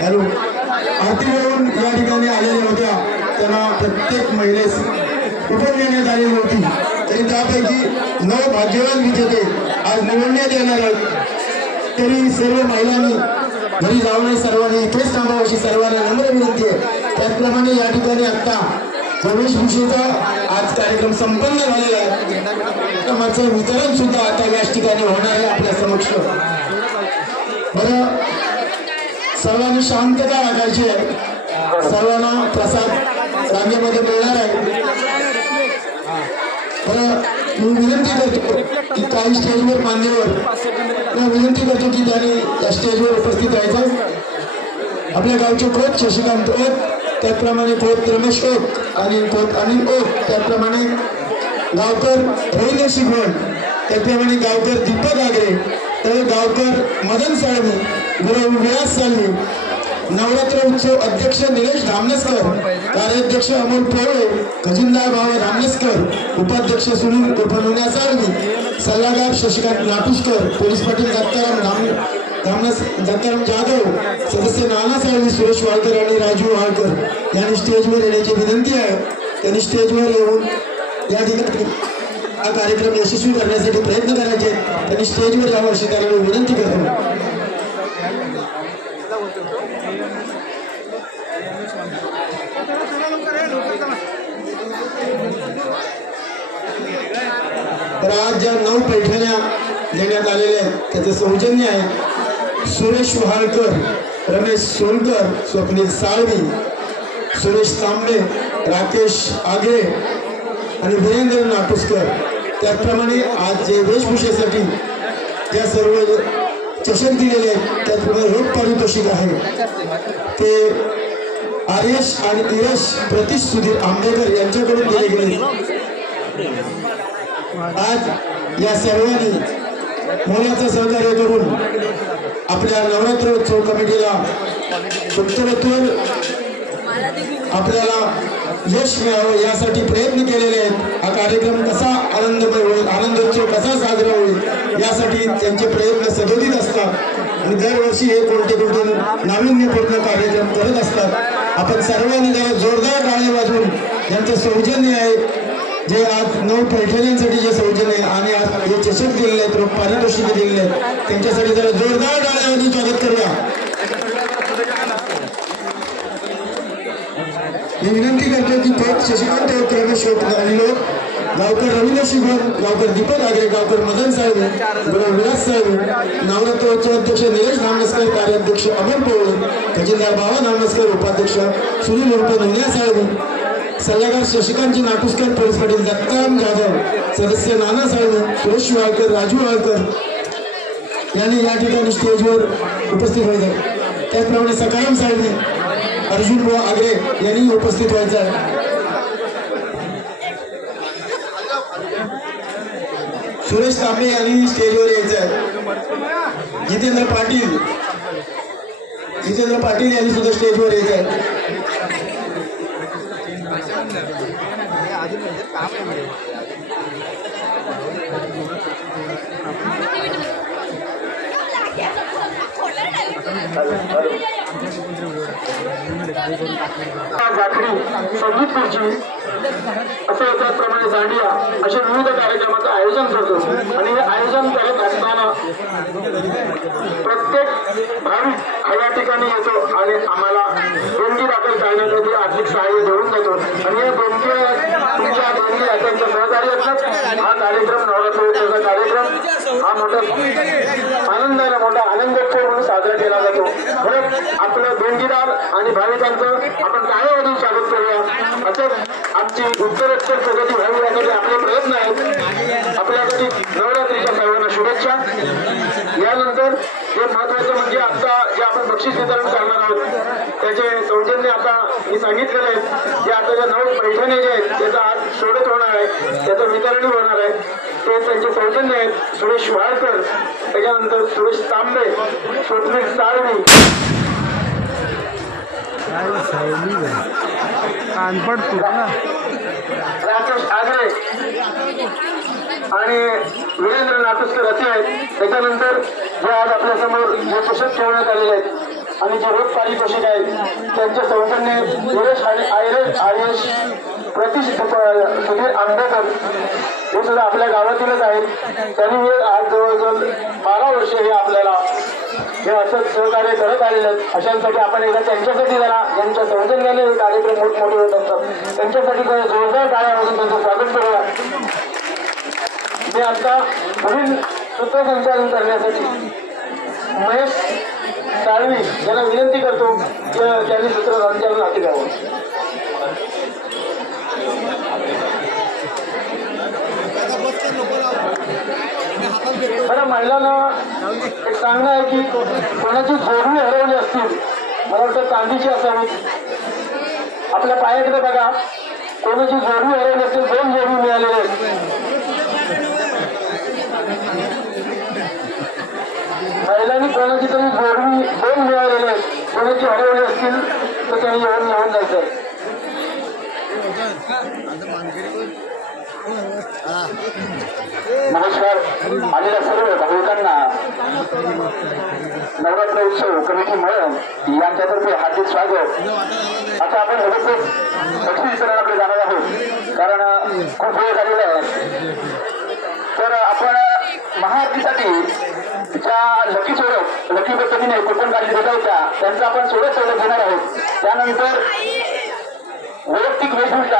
Hello, आरती घेऊन या ठिकाणी आलेल्या होत्या, त्यांना प्रत्येक महिलेस उपहार देण्यात आलेली होती. तरी त्यापैकी 9 भाग्यवान विजेते आज निवडण्यात येणार आहेत. तरी सर्व महिलांनी घरी जाऊ नये, सर्वांनी इथेच थांबावं अशी सर्वांना नम्र विनंती आहे. त्याचप्रमाणे या ठिकाणी आता वेशभूषेचा आज कार्यक्रम संपन्न झालेला आहे. क्रमाचं वितरण सुद्धा आता याच ठिकाणी होणार आहे आपल्या समक्ष. बरं, सर्वांनी शांतता राखायची आहे. सर्वांना प्रसाद रांगेमध्ये मिळणार आहे. बरं, मी विनंती करतो की काही स्टेजवर मान्यवर विनंती करतो की त्यांनी त्या स्टेजवर उपस्थित राहायचं. आपल्या गावचे कोच शशिकांत ओक, त्याचप्रमाणे कोच रमेश ओक आणि कोच अनिल ओक, त्याचप्रमाणे गावकर रवींद्र शिगवण, त्याचप्रमाणे गावकर दीपक आगरे, तर गावकर मदन साळवी, गुरु विलास साळवी, नवरात्र उत्सव अध्यक्ष निलेश धामनसकर, कार्याध्यक्ष अमोल पोळे, खजिनदार भाऊ धामनसकर, उपाध्यक्ष सुनील उर्फ साळवी, सल्लागार शशिकांत नाटुसकर, पोलीस पाटील दत्ताराम जाधव, सदस्य नाना साळवी, सुरेश वाळकर आणि राजू वाळकर यांनी स्टेजवर येण्याची विनंती आहे. त्यांनी स्टेजवर येऊन या ठिकाणी हा कार्यक्रम यशस्वी करण्यासाठी प्रयत्न करायचे. त्यांनी स्टेजवर यावं अशी त्यांना मी विनंती करतो. तर आज ज्या 9 पैठण्या देण्यात आलेल्या आहेत त्याचं सौजन्य आहे सुरेश वहाळकर, रमेश सोनकर, स्वप्नील साळवी, सुरेश तांबे, राकेश आगरे आणि वीरेंद्र नाटुसकर. त्याचप्रमाणे आज जे वेशभूषेसाठी ज्या सर्व चषक दिलेले आहेत त्याचप्रमाणे रोख पारितोषिक आहे ते आर्यश आणि यश प्रतीश सुधीर आंबेकर यांच्याकडून दिले गेले. आज या सर्वांनी मोलाचं सहकार्य करून आपल्या नवरात्र उत्सव कमिटीला उत्तरोत्तर आपल्याला यश मिळावं यासाठी प्रयत्न केलेले आहेत. हा कार्यक्रम कसा आनंदमय होईल, आनंदोत्सव कसा साजरा होईल यासाठी त्यांचे प्रयत्न सदोदित असतात आणि दरवर्षी हे कोणते नाविन्यपूर्ण कार्यक्रम करत असतात. आपण सर्वांनी जरा जोरदार टाळ्या वाजवून यांचं सौजन्य आहे जे आज 9 पैठण्यांसाठी जे सौजन्य आहे आणि आज हे चषक दिलेले आहेत, रोख पारितोषिक दिलेले आहेत, त्यांच्यासाठी जरा जोरदार टाळ्या वाजवून स्वागत करूया. मी विनंती करतो की कोच शशिकांत ओक, रमेश ओक आणि लोक, गावकर रवींद्र शिगवण, गावकर दीपक आगरे, गावकर मदन साळवी, गुरु विलास साळवी, नवरात्र उत्सव अध्यक्ष निलेश धामनसकर, कार्याध्यक्ष अमोल पोळे, खजिनदार भाऊ धामनसकर, उपाध्यक्ष सुनील उर्फ साळवी, सल्लागार शशिकांतजी नाटुसकर, पोलीस पाटील दत्ताराम जाधव, सदस्य नाना साळवी, सुरेश वाळकर, राजू वाळकर यांनी या ठिकाणी स्टेजवर उपस्थित व्हायचं. त्याचप्रमाणे सकाराम साळवी, अर्जुन भाऊ आगरे यांनी उपस्थित व्हायचं आहे. सुरेश तांबे यांनी स्टेजवर यायचं आहे. जितेंद्र पाटील यांनी सुद्धा स्टेजवर यायचं आहे. संगीत खुर्ची असे त्याचप्रमाणे दांडिया असे विविध कार्यक्रमाचं आयोजन करतो आणि हे आयोजन करत असताना प्रत्येक भाविक या ठिकाणी येतो आणि आम्हाला देणगी दाखल करण्यासाठी आर्थिक सहाय्य देऊन देतो आणि हे तुमच्या देणगी त्यांच्या सहकार्य हा कार्यक्रम नवरात्रोत्सवाचा कार्यक्रम हा मोठा आनंदाने मोठा आनंदोत्सव म्हणून साजरा केला जातो. म्हणून आपलं देणगीदार आणि भाविकांचं आपण टाळ्यावाजून स्वागत करूया. असंच आमची उत्तरोत्तर प्रगती व्हावी यासाठी आपले प्रयत्न आहेत. आपल्यासाठी नवरात्रीच्या सर्वांना शुभेच्छा. यानंतर हे महत्वाचं म्हणजे आता जे आपण बक्षीस वितरण करणार आहोत त्याचे सौजन्य आता मी सांगितलेलं आहे की आता ज्या 9 पैठणे जे आहेत त्याचा आज सोडत होणार आहे, त्याचं वितरण होणार आहे. ते त्यांचे सौजन्य आहेत सुरेश वाळकर, त्याच्यानंतर सुरेश तांबे, स्वप्नील साळवी, राकेश आगरे, आणि वीरेंद्र नाटुस्कर असे आहेत. त्याच्यानंतर जे आज आपल्या समोर जे पोषक ठेवण्यात आलेले आहेत आणि जे रोग पारितोषिक आहेत त्यांच्या सौजन्य धीरज आर्यश प्रतिष्ठित सुधीर आंबेकर हे सुद्धा आपल्या गावातीलच आहेत. त्यांनी आज जवळजवळ 12 वर्ष हे आपल्याला हे असंच सहकार्य करत आलेले आहेत. अशांसाठी आपण एकदा त्यांच्यासाठी जरा ज्यांच्या सौजन्याने हे कार्यक्रम मोठमोठे होत असतात त्यांच्यासाठी जोरदार टाळ्यामधून त्यांचं स्वागत करूया. मी आता पुढील सूत्रसंचालन करण्यासाठी महेश साळवी यांना विनंती करतो की त्यांनी सूत्रसंचालन हाती घ्यावं. बरं, महिलांना एक सांगणं आहे की कोणाची जोडणी हरवली असतील, मला वाटतं चांदीची असावी. आपल्या पायाकडे बघा, कोणाची जोडणी हरवली असतील 2 जोडणी मिळालेले आहेत. महिलांनी कोणाची तरी जोडणी 2 मिळालेले आहेत. कोणाची हरवली असतील तर त्यांनी येऊन जायचं. नमस्कार. आलेल्या सर्व भाविकांना नवरात्र उत्सव कमिटी म्हणून यांच्यातर्फे हार्दिक स्वागत. आता आपण लगेचच बक्षीस वितरणाकडे जाणार आहोत कारण खूप वेळ झालेला आहे. तर आपण महाआरतीसाठी ज्या लकी पद्धतीने कुपन काढली दिल्या होत्या त्यांचा आपण सोडत घेणार आहोत. त्यानंतर वैयक्तिक वेशभूषा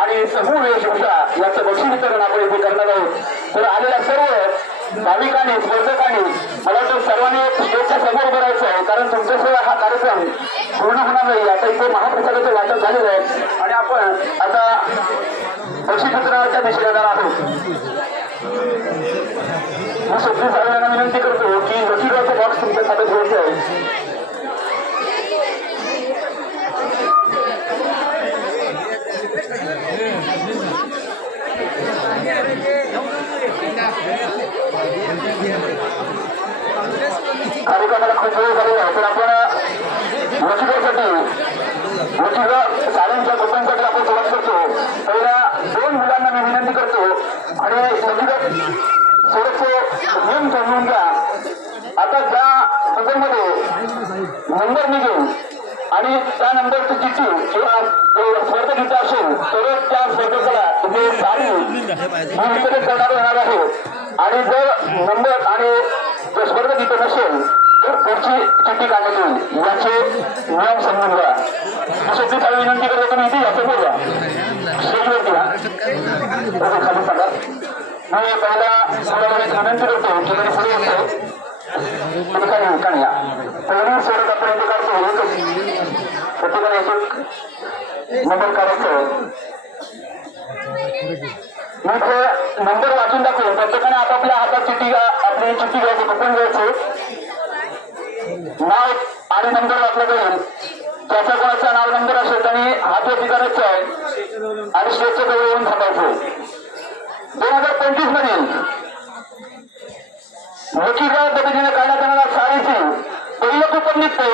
आणि समूह वेशभूषा याचं बक्षीस वितरण आपण इथे करणार आहोत. तर आलेल्या सर्व भाविकांनी स्पर्धकांनी मला वाटतं सर्वांनी स्टेजच्या समोर उभं राहायचं आहे कारण तुमच्यासह हा कार्यक्रम पूर्ण होणार नाही. आता इथे महाप्रसादाचं वाटप झालेलं आहे आणि आपण आता बक्षीस वितरणाच्या दिशेला जाणार आहोत. मी सोपी साहेबांना विनंती करतो की लकीड्रॉचं बॉक्स तुमच्या ताब्यात घ्यायचं आहे. कार्यक्रमाला खूप वेळ झालेला आहे तर आपण लकीड्रॉ साड्यांच्या कुपनसाठी आपण सुरुवात करतो. पहिल्या 2 मुलांना मी विनंती करतो आणि लकीड्रॉ थोडंसं नियम समजून घ्या. आता ज्या कुपनमध्ये नंबर निघेल आणि त्या नंबरची चिठ्ठी किंवा स्पर्धक इथं असेल तरच त्या स्पर्धकाला तुम्ही साडी वितरित करणार येणार आहे. आणि जर नंबर आणि स्पर्धक इथं नसेल तर पुढची चिठ्ठी काढण्यात येईल. याचे नियम समजून घ्या. शेवटी काही विनंती करतो तुम्ही इथे याचं बोलवा स्टेजवरती खाली सांगा. मी पहिला विनंती करतो की तरी पुढे येतो ठिकाणी या पहिली सोडत आपण इथे काढतो. एकच प्रत्येकाने एक नंबर काढायचं. मग नंबर वाचून दाखवून प्रत्येकाने आपापल्या हातात आपली चिठ्ठी घ्यायची कुपन घ्यायचे. नाव आणि नंबर वाचला जाईल. ज्याचा कोणाचा नाव नंबर असेल त्यांनी हात वरती करायचं आहे आणि स्टेजच्या जवळ येऊन थांबायचं. 2025 मधील लकीड्रॉ पद्धतीने काढण्यात येणाऱ्या साडीची पहिलं कुपन निघते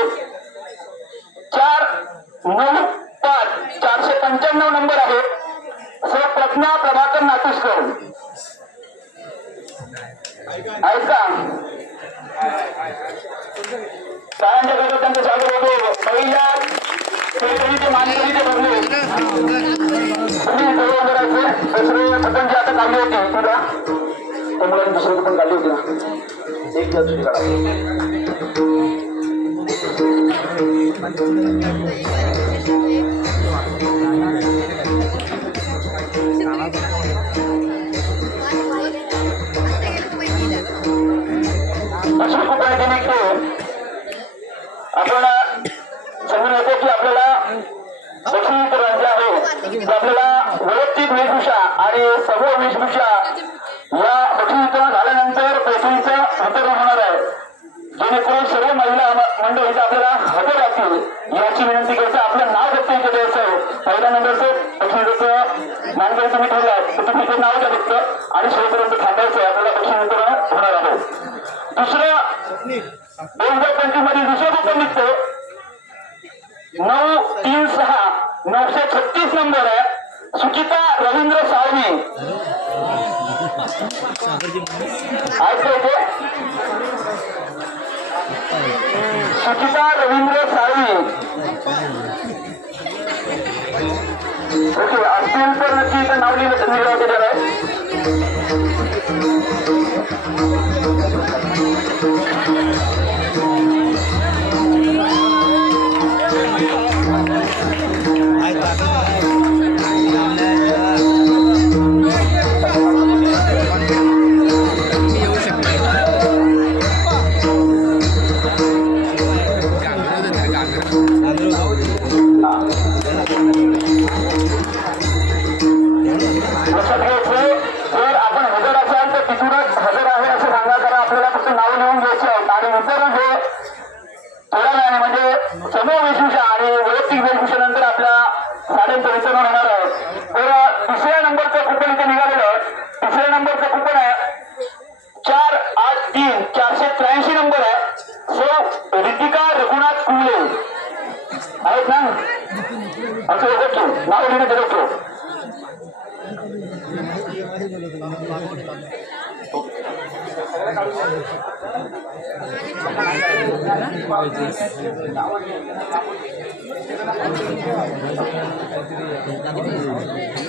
495 495 नंबर आहे. सर प्रज्ञा प्रभाकर नाटुस्कर आहेत का? शाळांच्या गटात त्यांचं स्वागत होतो. पहिल्या ते मानकरीचे भरले तुम्ही सर्व करायचे. दुसरे कुपन जी आता काढली होती तुला त्या मुलांनी दुसरे कुपन काढली होती ना एक दुसरी काढा. अशी कुपन निघतो. आपण समजून येतो की आपल्याला बक्षीस वितरण जे आहे ते आपल्याला वैयक्तिक वेशभूषा आणि समूह वेशभूषा या बक्षीस वितरण झाल्यानंतर पृथ्वीचं वितरण होणार आहे. जेणेकरून सर्व महिला मंडळी आपल्याला हजर राहतील याची विनंती करतो. आपलं नाव फक्त इथे द्यायचं आहे. पहिल्या नंबरचं बक्षीस मानकरी तुम्ही ठेवला तर तुम्ही ते नाव द्या फक्त आणि शेवटपर्यंत थांबायचं आहे. आपल्याला बक्षीस वितरण होणार आहे. दुसरं 2025 मध्ये दुसरं कुपन निघतो 936 936 नंबर आहे. सुचिता रवींद्र साळवी सुचिता रवींद्र साळवी ओके असतील तर नक्की इथं नाव लिहिलं त्याच्यावर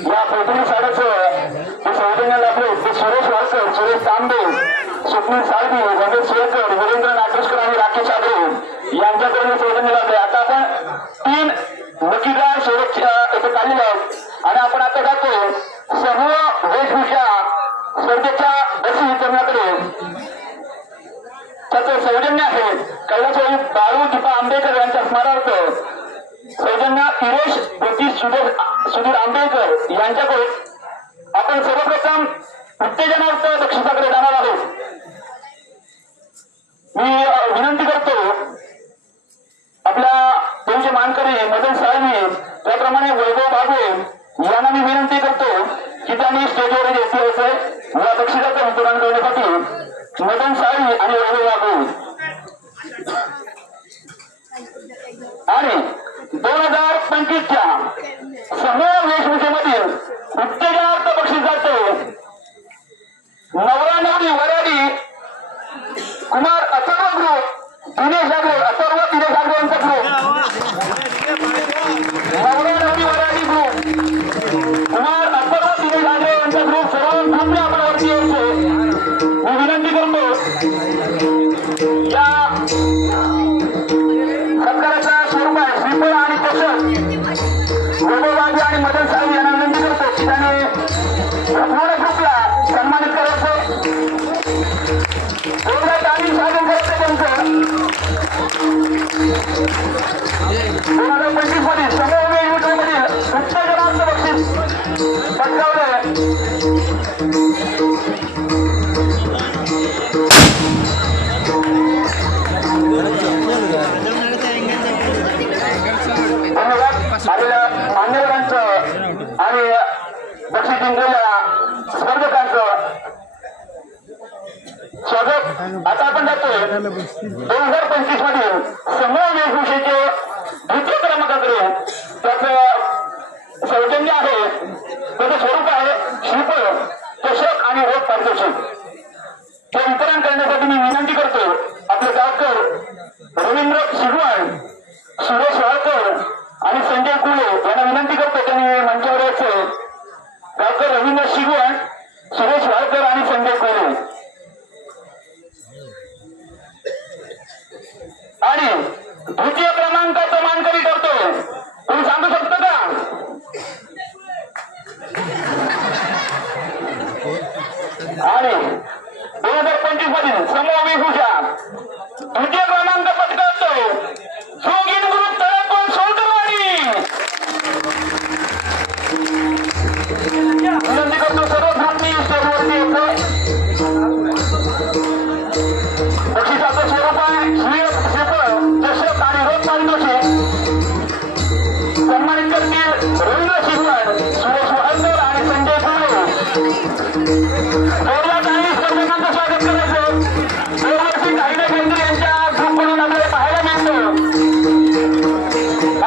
या पृथ्वी शाळेचं सौजन्याला आपले सुरेश वाळकर, सुरेश तांबे, स्वप्नील साळवी, रमेश सुरेकर, वीरेंद्र नागेशकर आणि राकेश आडे यांच्याकडून सौजन्य लाभले. आता आपण 3 नक्कीदार शेवटच्या इथे काढलेले आहेत आणि आपण आता जातो समूह वेशभूषा स्पर्धेच्या बशी करण्याकडे. त्याचं सौजन्य आहे कैलासवाडी बाळू दीपा आंबेकर यांच्या स्मरणार्थ सौजन्य तिरेश ज्योतिष सुधीर आंबेकर यांच्याकडे आपण सर्वप्रथम उत्तेजनार्थ बक्षिसाकडे जाणार आहोत. मी विनंती करतो आपल्या त्यांचे मानकरी मदन साळवी त्याप्रमाणे वैभव बागवे यांना मी विनंती करतो की त्यांनी स्टेजवर येते या बक्षिसाचं वितरण करण्यासाठी मदन साळवी आणि वैभव बागवे आणि 2025च्या समूह वेशभूषेमधील उत्तेजनार्थ बक्षीस जाते नवरा नवरी वराडी कुमार अथर्व ग्रुप दिनेश जागरे अथर्व दिनेश जागरे यांचा ग्रुप नवरा नवरी वराडी ग्रुप कुमार अथर्व दिनेश जागरे यांचा ग्रुप सर्व ग्रुपने आपल्यावरती यायचे मी विनंती करतो. या सत्काराचा स्वरूप आहे श्रीफळ आणि पोषक वैभव बागवे आणि मदन साळवी यांना विनंती करतो की त्याने पूर्ण ग्रुपला सन्मानित करायचं. स्वागत करायचं त्यांचं 2025 मध्ये समूह वेशभूषेमधील उत्तेजनार्थ बक्षीस पटकावलं. मान्यवरांचं आणि बक्षीस जिंकलेल्या स्पर्धकांचं स्वागत. आता आपण जातोय 2025 मधील समूह वेशभूषेचे द्वितीय क्रमांकाकडे. त्याचं सौजन्य आहे त्याचं स्वरूप आहे श्रीफळ चषक आणि रोख पारितोषिक. ते वितरण करण्यासाठी मी विनंती करतो आपले गावकर रवींद्र शिगवण, सुरेश वाळकर आणि संजय कुले यांना विनंती करतो त्यांनी मंचावर यायचं. गावकर रवींद्र शिगवण, सुरेश वाळकर आणि संजय कुले. आणि द्वितीय क्रमांकाचा मानकरी करतोय तुम्ही सांगू शकता का? आणि 2025 मधील समूह वेशभूषा द्वितीय क्रमांक पटकावतोय जोगीन ग्रुप तळकोण सोलकरवाडी. विनंती करतो सर्व ग्रुपनी स्टेजवरती येतो. बक्षिसाचं स्वरूप आहे श्रीफळ चषक आणि रोख पारितोषिक. सन्मानित करतील रवींद्र शिगवण, सुरेश वाळकर आणि संजय कुले. जोरदार आणि स्पर्धकांचं स्वागत करायचं. दरवर्षी काही ना केंद्र यांच्या ग्रुपकडून आपल्याला पाहायला मिळतं.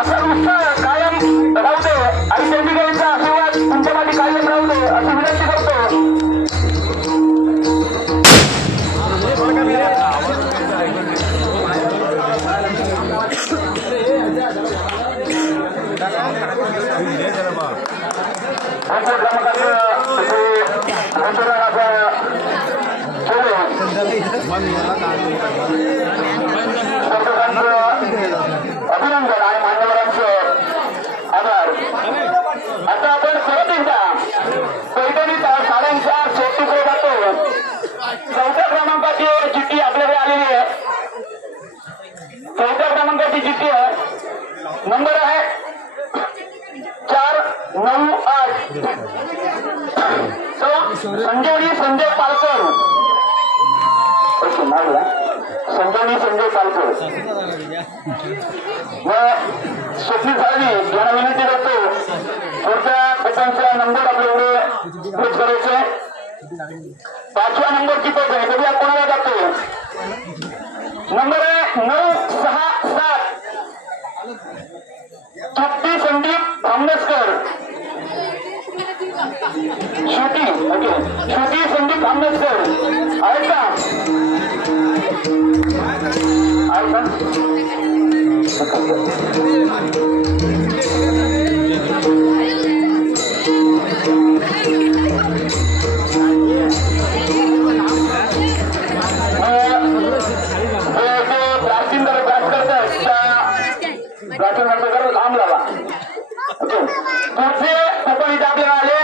असा उत्साह कायम राहू दे आणि चंदीगडचा आशीर्वाद तुमच्यामध्ये कायम राहू दे अशी विनंती करतो. अभिनंदन आणि मान्यवरांचं आभार. आता आपण परत एकदा पैठणीचा 4.5 चोटुकडे जातो. 4थ्या क्रमांकाची चिठ्ठी आपल्याकडे आलेली आहे. 4थ्या क्रमांकाची चिठ्ठी आहे. नंबर आहे 498. संजीवनी संजय पालकर. संजीवनी संजय पालकर व स्वप्नील साळवी यांना विनंती करतो पुढच्या पटांचा नंबर आपल्याकडे पोच करायचे. 5व्या नंबरची पोच आहे. बघूया कोणाला जातो. नंबर आहे 967. तृप्ती संदीप धामनेसकर. श्रुती ओके श्रुती संदीप धामनेसकर आहेत का? आहे का? प्राचीन अभ्यास करतात प्राचीन लांब लावा. पुढचे कूपन इथे आपल्याला आले.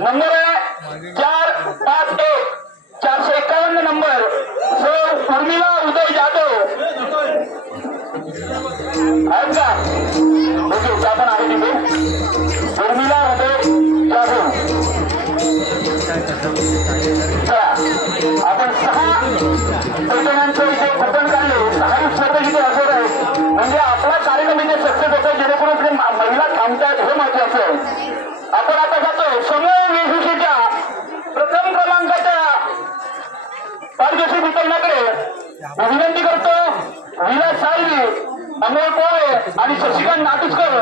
नंबर आहे 451. 451 नंबर सर उर्मिला उदय जाधव आहेत का? ओके त्या पण आहे तिथे. उर्मिला उदय जाधव. चला आपण 6 पैठण्यांचं इथे कूपन काढले. 6 सर्व इथे असं आहे म्हणजे आपला कार्यक्रम इथे सक्सेस होतो जेणेकरून महिला थांबतात हे महत्वाचं आहे. आपण आता जातो समूह वेशभूषेच्या प्रथम क्रमांकाच्या पारदर्शी वितरणाकडे. विनंती करतो विलास साळवी, अमोल पोळे आणि शशिकांत नाटुसकर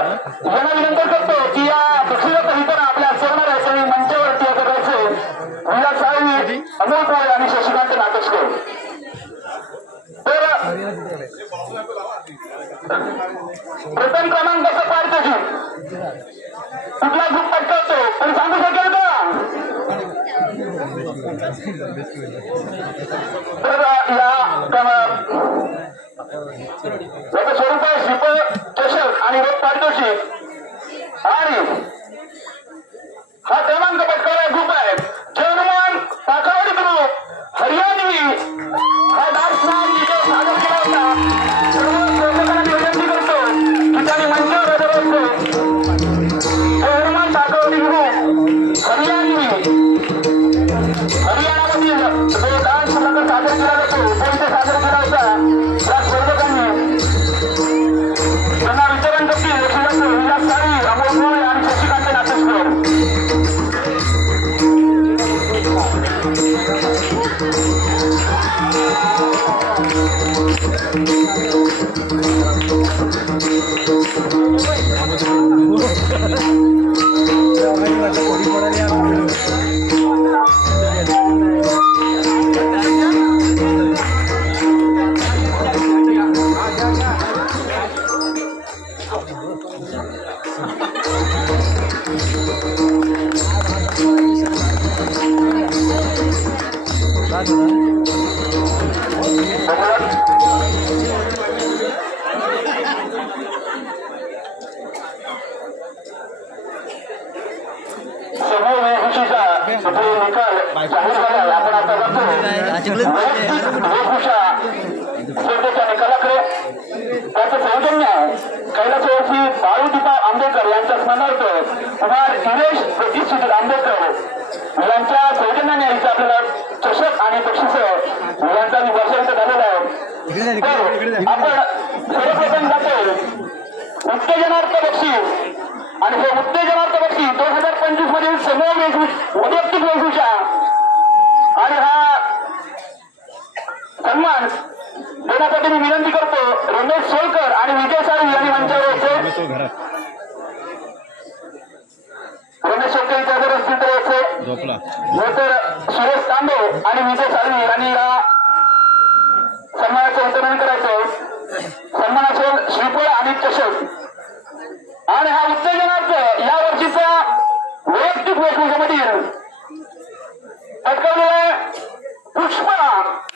यांना विनंती करतो की या बक्षिसाचं वितरण आपल्या असणार आहे तुम्ही मंचावरती करायचे. विलास साळवी, अमोल पोळे आणि शशिकांत नाटुसकर. तर प्रथम क्रमांकाचा पारदर्शी कुठला ग्रुप पटकावतो पण सांगू शकेल का? तर याचं स्वरूप आहे श्रीफळ चषक आणि रोग पारितोषिक. आणि हा क्रमांक पटकावणारा ग्रुप आहे जर्मन पाकावडी ग्रुप हरियाणवी. हा डान्स नाम जिथे सादर केला होता. सर्व प्रेक्षकांना विनंती करतो की त्यांनी मंचावर हजर असतो. जर्मन पाकावडी ग्रुप हरियाणवी हरियाणामध्ये जो डान्स प्रकार सादर केला जातो तो इथे सादर केला होता. त्या स्पर्धकांनी त्यांना वितरण करतील विलास साळवी, अमोल पोळे आणि शशिकांत नाटुसकर. स्पर्धेच्या निकालाकडे त्याचं सौजन्य आहे. कैलासवासी बाळूदीपा आंबेडकर यांच्या स्मरणार्थ कुमार दिनेश प्रदीप आंबेडकर यांच्या सौजन्याने इथे आपल्याला चषक आणि बक्षीस यांचा वर्ष इथं झालेला आहे. आपण सर्वप्रथम जातो उत्तेजनार्थ बक्षीस. आणि हे उत्तेजनार्थ बक्षीस 2025 मधील समूह वैयक्तिक वेशभूषा आणि हा सन्मान देण्यासाठी मी विनंती करतो रमेश सोलकर आणि विजय साळवी यांनी मंचावर यायचे. रमेश शेट्टी जर असतील तर याचे नंतर सुरेश तांबे आणि विजय साळवी आणि या सन्मानाचे वितरण करायचं. सन्मानाचे श्रीफळ आणि चषक आणि हा उत्तेजनार्थ या वर्षीचा वैयक्तिक वेशभूषेमधील पटकावलेला पुष्पा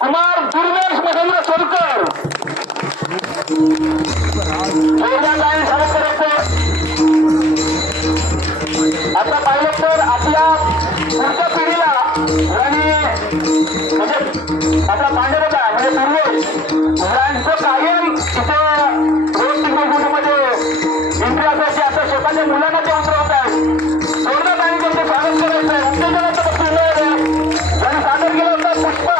कुमार दुर्वेश महेंद्र सोलकर जोरदार लाईन स्वागत करायचं. आता पाहिलं तर आपल्या पुढच्या पिढीला आणि म्हणजे आपला पांढरता म्हणजे दुर्वेश यांचं कायम इथे वैयक्तिक वेशभूषेमध्ये एंट्री असायची. आता स्वतःच्या मुलांना ते उतरवत आहेत. जोरदार लाईन त्यांचं स्वागत करायचं. उत्तेजनाचं बसून त्यांनी सादर केला होता पुष्पा.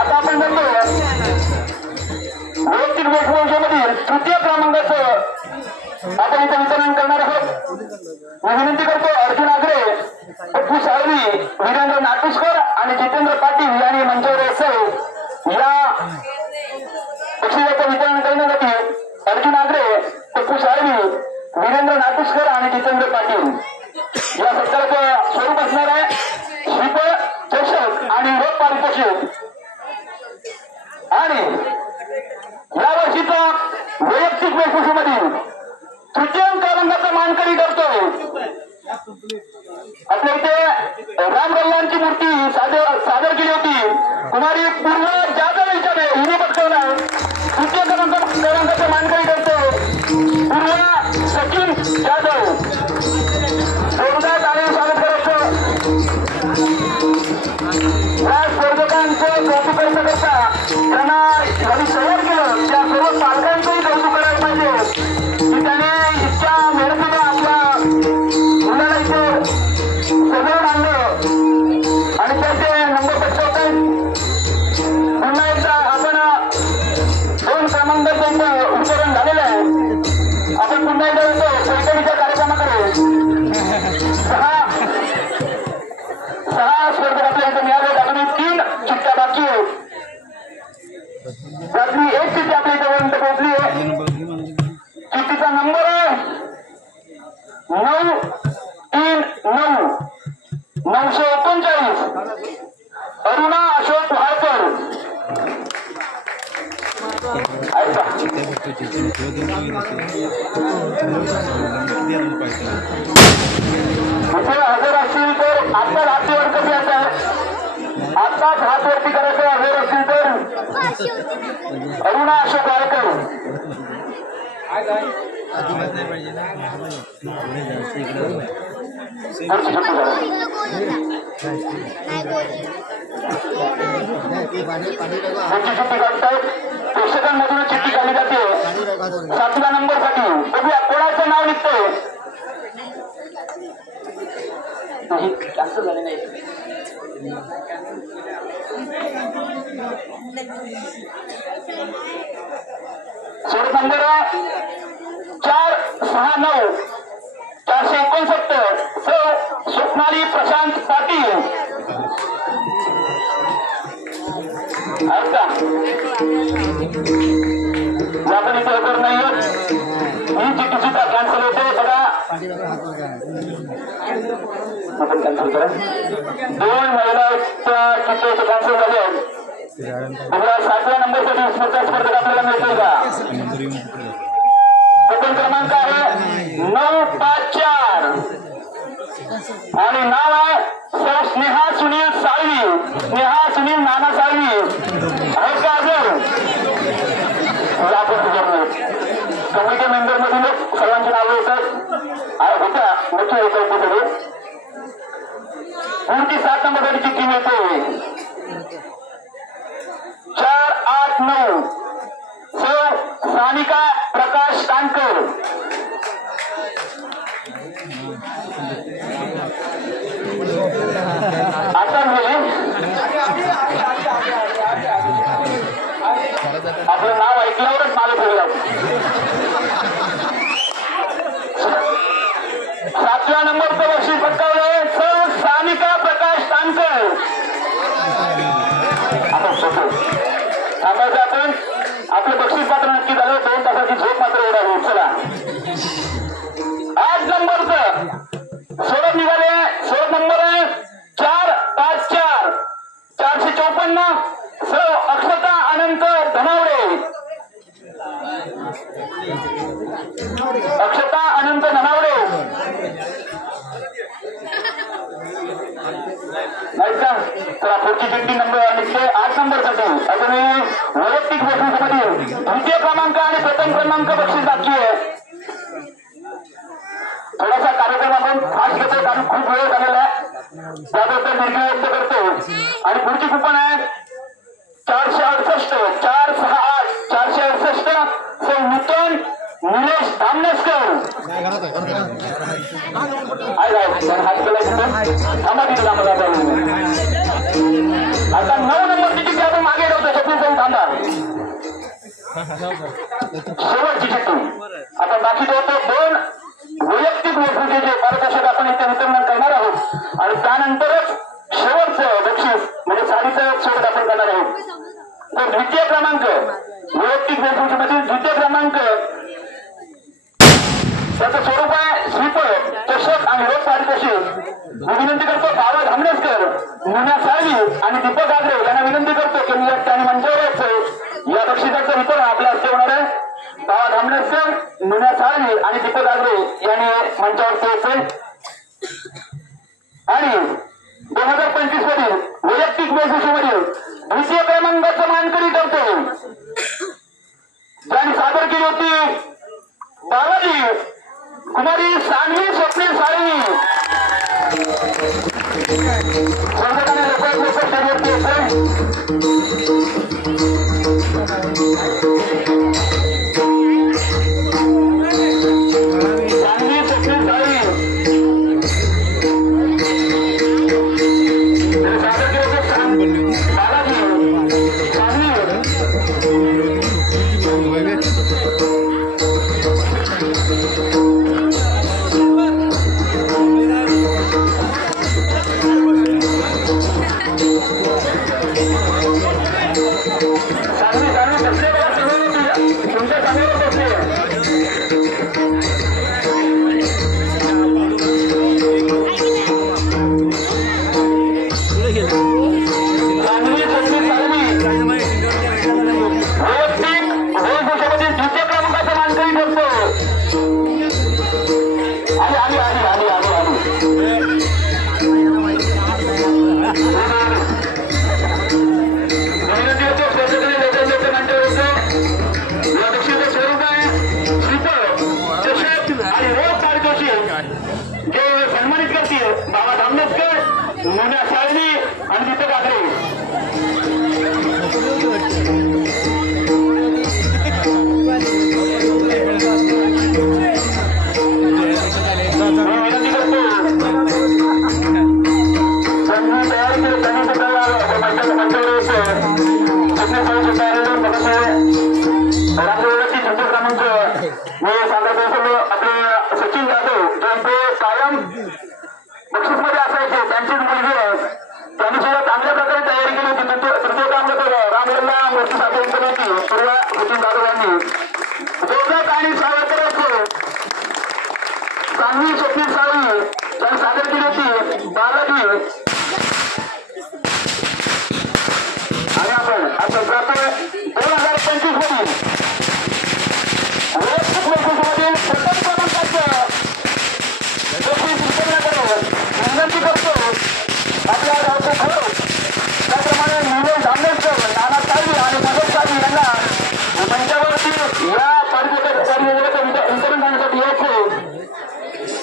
आता आपण बघतो वैयक्तिक वेशभूषेमधील तृतीय क्रमांकाचं आपण इथे वितरण करणार आहोत. मी विनंती करतो अर्जुन आगरे, पप्पू साळवी, वीरेंद्र नाटुसकर आणि जितेंद्र पाटील यांनी मंचावर असेल या बक्षिसाचं वितरण करण्यासाठी अर्जुन आगरे, पप्पू साळवी, वीरेंद्र नाटुसकर आणि जितेंद्र पाटील या सत्काराचं स्वरूप असणार आहे. श्रीफळ, चषक आणि रोख पारितोषिक. आणि या वर्षीचा वैयक्तिक वेशभूषेमधील तृतीय क्रमांकाचा मानकरी करतोय. आपल्या इथे रामगल्लांची मूर्ती सादर केली होती. कुमारी पूर्व जाधव यांच्याने हिने पटकावला. तृतीय क्रमांकाचा मानकरी करतोय पूर्व सचिन जाधव. जोरदार तालीम स्वागत करायचं. या स्पर्धकांचं कौतुक करता त्यांना घरी तयार केलं त्या सर्व पालकांचंही कौतुक करायला पाहिजे की त्याने इतक्या मेहनतीने आपल्या मुलाला इथे सजवून आणलं आणि त्याचे नंबर पटकावतात. पुन्हा एकदा आपण 2 क्रमांकाचं इथं वितरण झालेलं आहे. आपण पुन्हा एकदा येतो पैठणीच्या कार्यक्रमाकडे. 6 स्पर्धक आपल्या इथे मिळाले. अजून 3 चिठ्ठ्या बाकी आहेत. त्यातली 1 चिठ्ठी आपल्या इथे पर्यंत पोहोचली आहे. चिठ्ठीचा नंबर आहे 939 939. अरुणा अशोक वाळकर. इथे हजर असतील तर आत्ताच हातीवर कसे असतात आत्ताच हात वरती करायचं. हजर असतील तर अरुणा अशोक वाळकर. प्रेक्षकांमधून चिठ्ठी काढली जाते 7व्या नंबर साठी. बघूया कोणाचं नाव निघतंय. जास्त झाले नाही. सोड नंबर 469 469 स्वप्नाली प्रशांत पाटील. ऐका आपण इथे हजर नाही. ही चिठ्ठी सुद्धा कॅन्सल होते. बघा आपण कॅन्सल करा. 2 महिलांच्या चिठ्ठ्या कॅन्सल झाले आहेत. 7व्या नंबरसाठी स्पर्धक आपल्याला मिळतील का. टोकन क्रमांक आहे 954 आणि नाव आहे सर स्नेहा सुनील साळवी. स्नेहा सुनील नाना साळवी आहे का हजर. कमिटी मेंबर मधील सर्वांची नावं येतात होत्या नक्की येतात सगळे. पुढची 7 नंबरसाठी चिठ्ठी मिळते 489 सानिका प्रकाश कानकर. आता आपलं नाव ऐकल्यावरच मागे फिरलं. 7व्या नंबरचं बक्षीस पटकावलंय सर सानिका प्रकाश कानकर. थांबायचं आपण. आपलं बक्षीस पात्र नक्की झालं. 2 तासाची झोप मात्र एवढा होईल. चला नाही का? तर पुढची चिठ्ठी नंबर निघते 8 नंबरसाठी. अजूनही वैयक्तिक बक्षिसामध्ये द्वितीय क्रमांक आणि प्रथम क्रमांक बक्षीस बाकी आहे. थोडासा कार्यक्रम आपण फास्ट घेतो कारण खूप वेळ झालेला आहे, त्याबद्दल निर्णय व्यक्त करतो. आणि पुढची कुपन आहे 468 468 468 सौ नूतन निलेश धामनेसकर. आता 9 नंबरची चिठ्ठी आपण मागे ठेवतो. छत्तीस थांबा, शेवटची चिठ्ठी आता बाकी ठेवतो. 2 वैयक्तिक वेशभूषेचे पारितोषिक आपण इथे वितरण करणार आहोत आणि त्यानंतरच शेवटचं बक्षीस म्हणजे साडीचं शेवट आपण करणार आहोत. तर द्वितीय क्रमांक वैयक्तिक वेशभूषेमधील द्वितीय क्रमांक त्याचं स्वरूप आहे श्रीफळ, चषक आणि रोख पारितोषिक. मी विनंती करतो बाबा धामनेसकर, मुन्या साळवी आणि दीपक आगरे यांना विनंती करतो की मी त्यांनी मंचावर यायचं. या बक्षिसाचं वितरण आपल्या हस्ते होणार आहे. बाबा धामनेसकर, मुन्या साळवी आणि दीपक आगरे यांनी मंचावर यायचे. आणि 2025 मधील वैयक्तिक वेशभूषेमधील द्वितीय क्रमांकाचं मानकरी ठरतो ज्यांनी सादर केली होती बालाजी कुमारी सानवी स्वप्नील साळवी. संघटना लोक शर्यत सानवी स्वप्नील साळवी त्यांनी सादर केली होती बालाजी. आणि आपण आता जातोय 2025 मधील वैयक्तिक वेशभूषेमधील प्रथम क्रमांकाचं बक्षीस वितरणाकडे विनंती करतो आपल्या गावचे खरं त्याप्रमाणे निलेश धामनेसकर, नाना साळवी आणि मदत साळवी यांना मंचावरती या पारितोषिकाचं वितरण करण्यासाठी यायचे.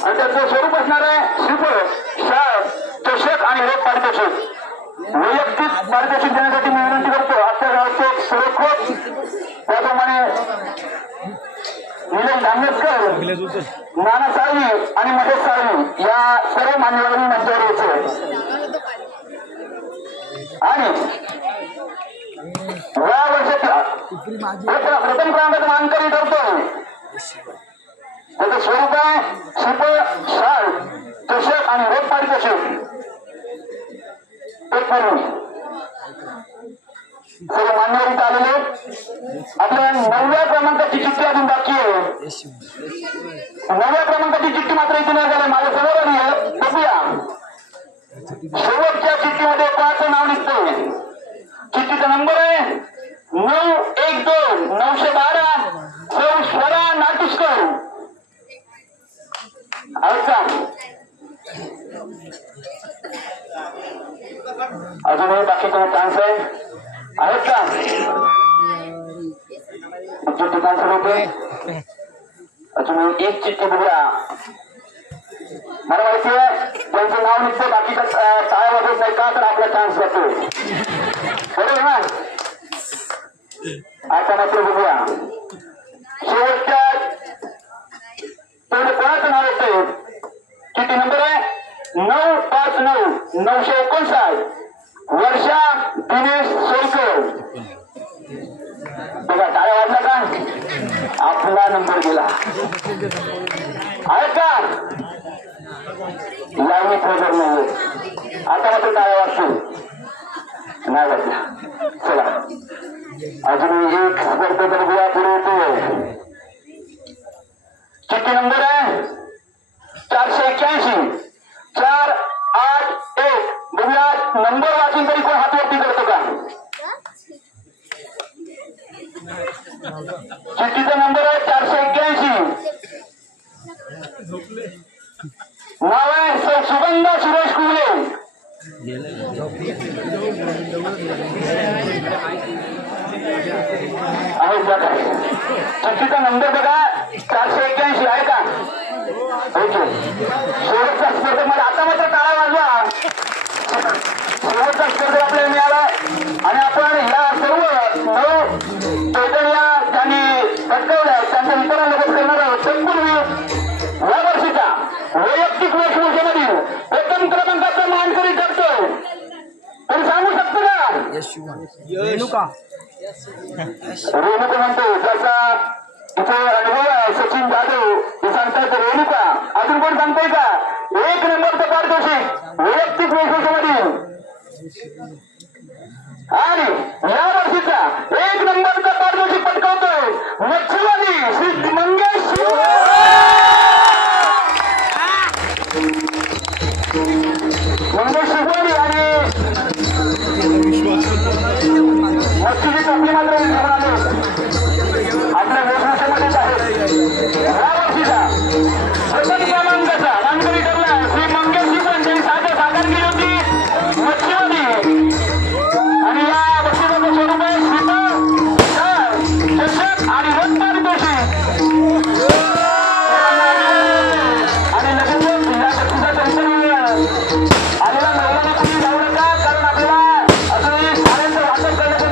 आणि त्याचं स्वरूप असणार आहे श्रीफळ, शाळ, चषक आणि रोख पारितोषिक. वैयक्तिक पारितोषिक देण्यासाठी मी विनंती करतो आपल्या गावचे सुरक्षक त्याप्रमाणे निलेश धामनेसकर, नाना साळवी आणि मदत साळवी या सर्व मान्यवरांनी मंचावर यायचे. आणि या वर्षाच्या प्रथम क्रमांकाचा मानकरी ठरतो त्याचं स्वरूप आहे श्रीफळ, शाळ, चषक आणि रोख पारितोषिक. सर्व मान्यवर इथं आलेले. आपल्या 9व्या क्रमांकाची चिठ्ठी अजून बाकी आहे. 9व्या क्रमांकाची चिठ्ठी मात्र इथे नाही झाली, माझ्या समोर आली आहे. बघूया शेवटच्या चिठ्ठीमध्ये कोणाचं नाव निघतंय. चिठ्ठीचा नंबर आहे 912 912 सौ स्वरा नाटुस्कर. अच्छा अजूनही बाकीचा चान्स आहे आहेत का चान्स होते अजूनही एक चिठ्ठी बघूया मला माहिती आहे त्यांचं नाव निघतं बाकीचा टाळ्या वाजत नाही का तर आपला चान्स जातो बरोबर ना आता मात्र बघूया शेवटच्या तेवढं कोणाचं नाव येतंय किती नंबर आहे 959 959 वर्षा दिनेश सोलकर बघा टाळ्या वाजला का आपला नंबर गेला आहे का लाईनीत हजर नाही आता मात्र टाळ्या वाजतो नाही वाजला चला अजून एक स्पर्धेचा बघूया पुढे येतो चिठ्ठी नंबर आहे 481 481 बघूया नंबर वाचून तरी कोण हात वरती करतो का चिठ्ठीचा नंबर आहे 481 नाव आहे सुगंधा सुरेश कुगले आहे का काय चिठ्ठीचा नंबर बघा 481 आहे का ओके शेवटचा स्पर्धेत मला आता मात्र टाळा वाजवा शेवटचा स्पर्धेत आपल्याला मिळाला आणि आपण या सर्व 9 टोटल्या त्यांनी पटकवल्या त्यांच्या मित्रांना लगत करणार आहोत तत्पूर्वी या वर्षीच्या वैयक्तिक वेशभूषेमधील प्रथम क्रमांकाचा मानकरी करतोय तरी सांगू शकतो का रेणुका म्हणतो त्याचा इथे अनुभव आहे सचिन जाधव हे सांगतायत रेणुका अजून कोण सांगतोय का 1 नंबरचा पारितोषिक वैयक्तिक वेशभूषेमधील आणि या वर्षीचा 1 नंबरचा पारितोषिक पटकावतोय मच्छीवादी श्री मंगेश शिववाडी आणि मच्छीची टोपली मात्र आपल्या वेशभूषेमध्येच आहे या वर्षीचा प्रथम क्रमांकाचा मानकरी ठरला श्री मंगेश शिववाडी त्यांनी साकार केली होती मच्छीवादी आणि या बक्षिसाचं स्वरूप आहे श्रीफळ चषक आणि रथ पारितोषिक आणि लगेचच या बक्षिसाच्या आलेल्या महिलांना तुम्ही जाऊ नका कारण आपल्याला अजूनही साड्यांचं वाटप करण्यात येणार आहे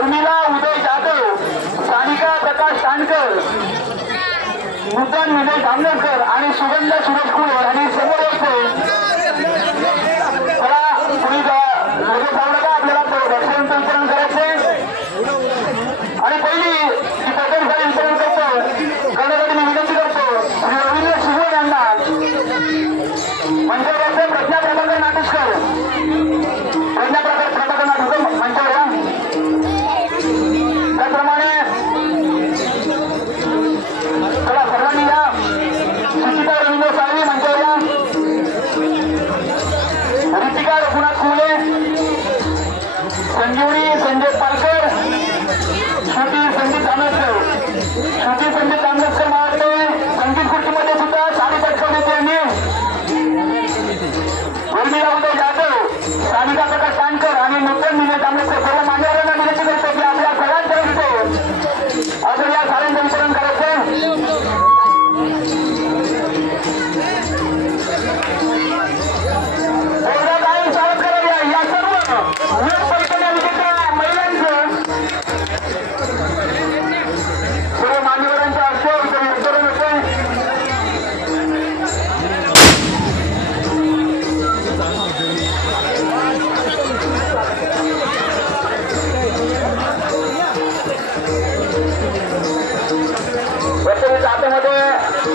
उर्मिला उदय जाधव, सानिका प्रकाश कानकर, नूतन विजय जामनेरकर आणि सुगंधा सुरेश कुमार आणि सर्व मला पुढे जाऊ नका. आपल्याला रक्षांचं वितरण करायचंय आणि पहिली जी पदवीसाठी वितरण करतो करण्यासाठी मी विनंती करतो श्री रवींद्र शिवण यांना मंचावरचे प्रज्ञा प्रभाकर नाटेशकर, प्रज्ञा प्रभाकर नाटेशकर मंचावर या. त्याप्रमाणे चला सर्वांनी या. सुचिता रवींद्र साळवी मंचावर या. ऋतिका रघुनाथ कुले, संजीवनी संजय पालकर, श्रुती संदीप तांबेकर, श्रुती संदीप तांबेकर महाराष्ट्र संगीत खुर्चीमध्ये सुद्धा साडी पटकवली त्यांनी. उर्मिला उदय जाधव, सानिका प्रकाश कानकर आणि नूतन विजय तांबेकर सर्व मान्यवरांना विनंती करतो की आपल्या सगळ्यांपर्यंत असं या साड्यांचं वितरण करायचं.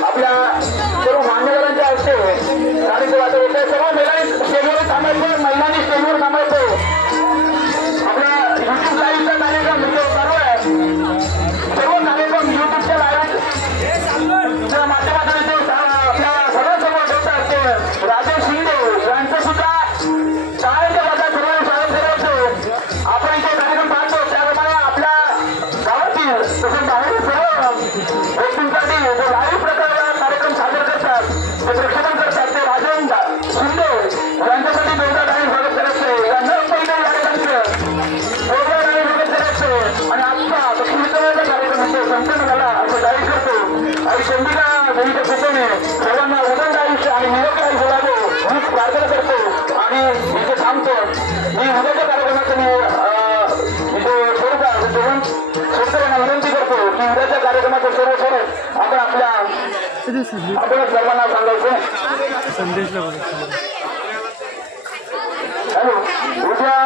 आपल्या सर्व मान्यवरांच्या हस्ते कार्यक्रमात होते. सर्व महिलांनी स्टेजवर थांबायचं, महिलांनी स्टेजवर थांबायचं. आपल्या युट्यूब लाईव्हचा कार्यक्रम चालू आहे. सर्व कार्यक्रम युट्यूबच्या लाईव्हच्या माध्यमातून आपल्या सर्वांसमोर ठेवतात. राजेश शिंदे यांचं सुद्धा शाळेच्या बाजार सर्व स्वागत करायचं. आपण इथे कार्यक्रम पाहतो त्याप्रमाणे आपल्या गावातील तसंच बाहेर सर्व गोष्टींसाठी जो लाईव्ह प्रकारचा कार्यक्रम सादर करतात, ते प्रक्षेपण करतात, ते राजेंद्र शिंदे यांच्यासाठी जोरदार आणि स्वागत करायचं. या न पहिल्या कार्यक्रमाचं जोरदार आणि स्वागत करायचं. आणि आजचा दक्षिण मित्राचा कार्यक्रम म्हणजे संपन्न झाला असं जाहीर करतो. आणि चंदिका देवीच्या कृपेने सर्वांना उदंड आयुष्य आणि निरोगी आयुष्य लाभो ही प्रार्थना करतो आणि इथे थांबतो. मी उद्याच्या कार्यक्रमाचं शेतकऱ्यांना विनंती करतो की उद्याच्या कार्यक्रमाचं सर्व स्वरूप आपण आपण सर्वांना सांगायचं. उद्या